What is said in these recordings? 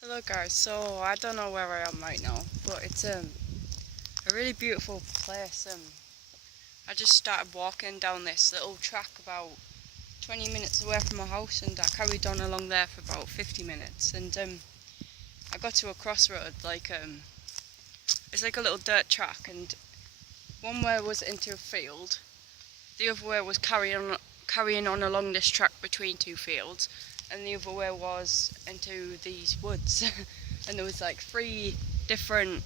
Hello guys, so I don't know where I am right now, but it's a really beautiful place. I just started walking down this little track about 20 minutes away from my house, and I carried on along there for about 50 minutes, and I got to a crossroad, it's like a little dirt track, and one way was into a field, the other way was carrying on along this track between two fields, and the other way was into these woods. And there was like three different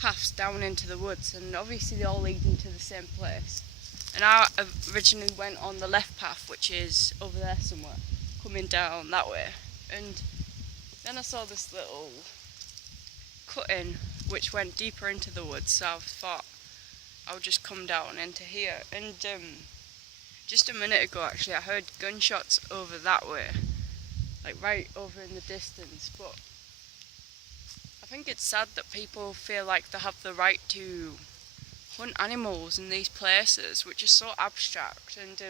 paths down into the woods, and obviously they all leading to the same place. And I originally went on the left path, which is over there somewhere, coming down that way. And then I saw this little cutting which went deeper into the woods, so I thought I would just come down into here. And just a minute ago, actually, I heard gunshots over that way, like right over in the distance. But I think it's sad that people feel like they have the right to hunt animals in these places, which is so abstract, and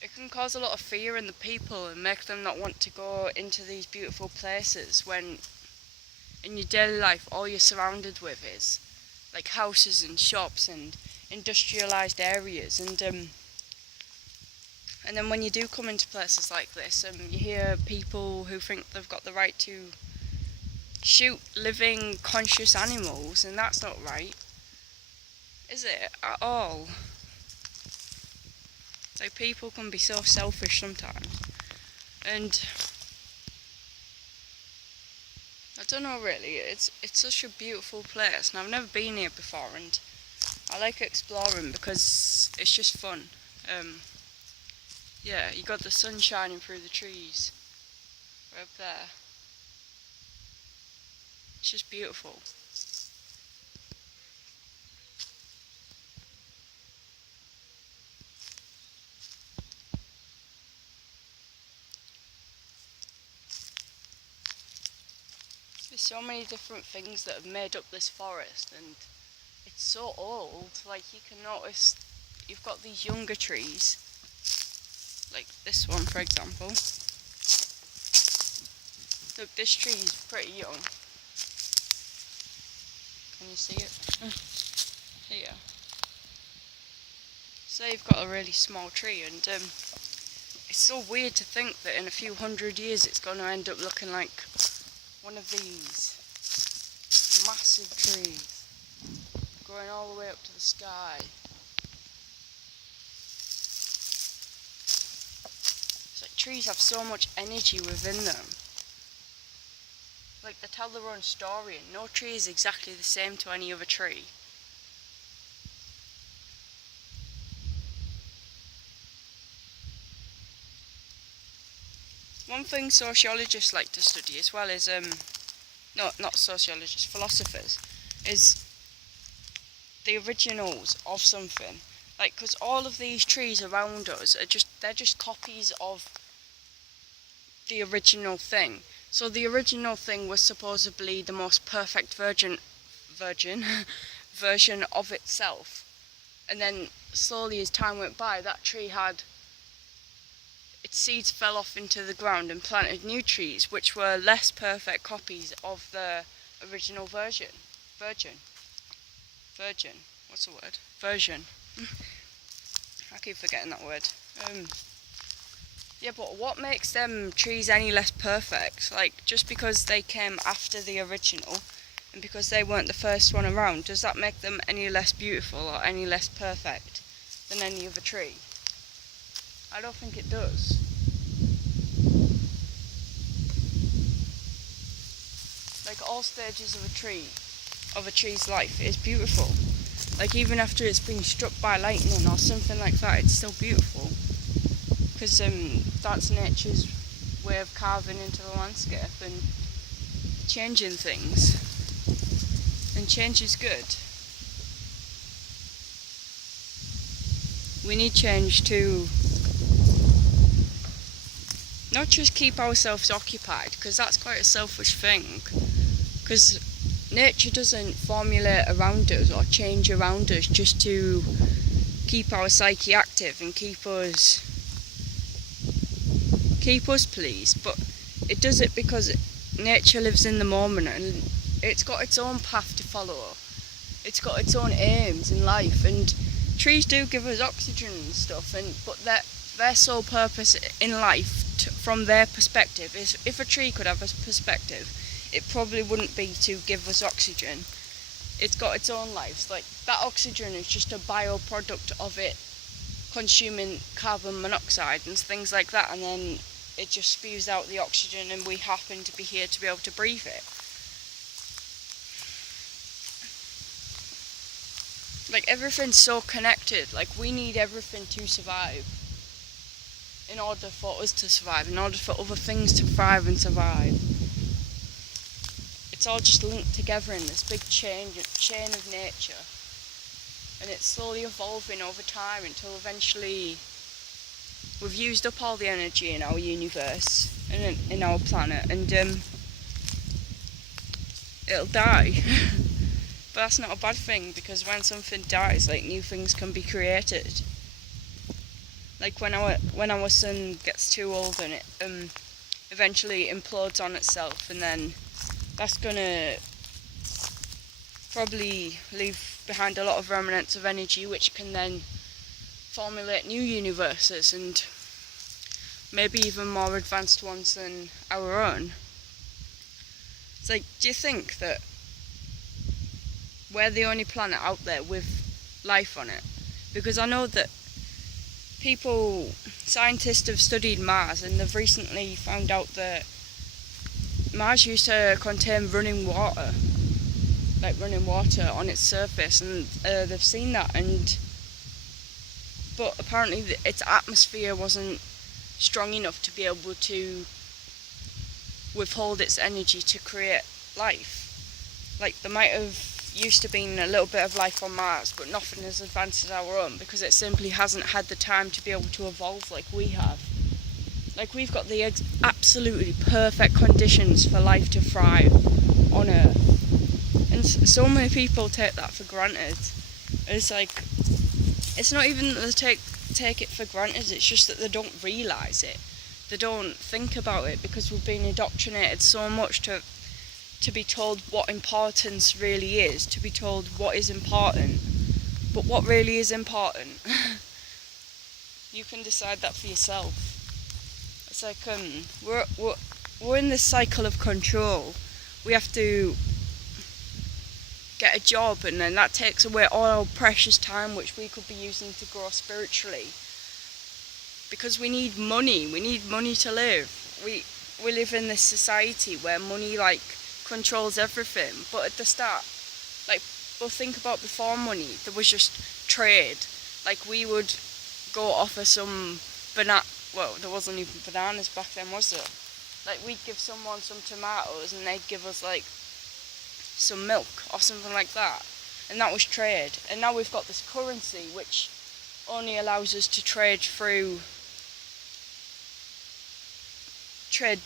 it can cause a lot of fear in the people and make them not want to go into these beautiful places when in your daily life all you're surrounded with is like houses and shops and industrialised areas. And then when you do come into places like this, you hear people who think they've got the right to shoot living, conscious animals, and that's not right, is it, at all? Like, people can be so selfish sometimes, and I don't know really, it's such a beautiful place, and I've never been here before, and I like exploring because it's just fun. Yeah, you got the sun shining through the trees right up there. It's just beautiful. There's so many different things that have made up this forest, and it's so old. Like, you can notice you've got these younger trees, like this one for example. Look, this tree is pretty young. Can you see it? Here. So you've got a really small tree, and it's so weird to think that in a few hundred years it's going to end up looking like one of these massive trees going all the way up to the sky. It's like trees have so much energy within them. Like, they tell their own story, and no tree is exactly the same to any other tree. One thing sociologists like to study as well is, no, not sociologists, philosophers, is the originals of something. Like, because all of these trees around us they're just copies of the original thing. So the original thing was supposedly the most perfect virgin version of itself. And then slowly as time went by, that tree had its seeds fell off into the ground and planted new trees which were less perfect copies of the original virgin. What's the word? Version. I keep forgetting that word. Yeah, but what makes them trees any less perfect? Like, just because they came after the original and because they weren't the first one around, does that make them any less beautiful or any less perfect than any other tree? I don't think it does. Like, all stages of a tree's life is beautiful. Like, even after it's been struck by lightning or something like that, it's still beautiful. Because that's nature's way of carving into the landscape and changing things. And change is good. We need change to not just keep ourselves occupied, because that's quite a selfish thing. Because nature doesn't formulate around us or change around us just to keep our psyche active and keep us pleased, but it does it because nature lives in the moment and it's got its own path to follow. It's got its own aims in life, and trees do give us oxygen and stuff, but their sole purpose in life, from their perspective, is if a tree could have a perspective, it probably wouldn't be to give us oxygen. It's got its own lives. Like, that oxygen is just a bioproduct of it consuming carbon monoxide and things like that, and then it just spews out the oxygen, and we happen to be here to be able to breathe it. Like, everything's so connected. Like, we need everything to survive in order for us to survive, in order for other things to thrive and survive. It's all just linked together in this big chain of nature, and it's slowly evolving over time until eventually we've used up all the energy in our universe and in our planet, and it'll die. But that's not a bad thing, because when something dies, like, new things can be created. Like when our sun gets too old and it eventually implodes on itself, and then that's gonna probably leave behind a lot of remnants of energy, which can then formulate new universes, and maybe even more advanced ones than our own. It's like, do you think that we're the only planet out there with life on it? Because I know that scientists have studied Mars, and they've recently found out that Mars used to contain running water on its surface, and they've seen that, but apparently its atmosphere wasn't strong enough to be able to withhold its energy to create life. Like, there might have used to been a little bit of life on Mars, but nothing as advanced as our own, because it simply hasn't had the time to be able to evolve like we have. Like, we've got the absolutely perfect conditions for life to thrive on Earth, and so many people take that for granted. And it's like, it's not even that they take it for granted, it's just that they don't realise it. They don't think about it, because we've been indoctrinated so much to be told what importance really is, to be told what is important. But what really is important? You can decide that for yourself. It's like, we're in this cycle of control. We have to get a job, and then that takes away all our precious time which we could be using to grow spiritually. Because we need money to live. We live in this society where money, like, controls everything. But at the start, like, well, think about before money, there was just trade. Like, we would go offer some well, there wasn't even bananas back then, was there? Like, we'd give someone some tomatoes and they'd give us, like, some milk or something like that, and that was trade. And now we've got this currency which only allows us to trade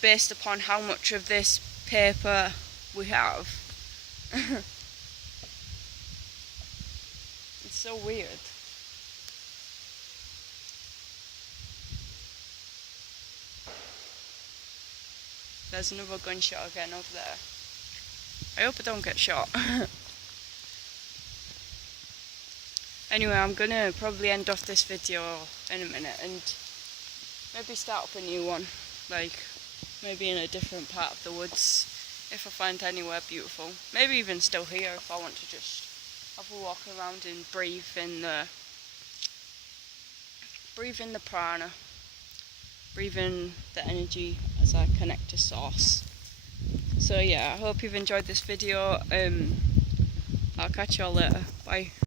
based upon how much of this paper we have. It's so weird. There's another gunshot again over there. I hope I don't get shot. Anyway, I'm gonna probably end off this video in a minute and maybe start up a new one. Like, maybe in a different part of the woods, if I find anywhere beautiful. Maybe even still here if I want to just have a walk around and breathe in the prana. Breathe in the energy as I connect to source. So yeah, I hope you've enjoyed this video. I'll catch you all later. Bye.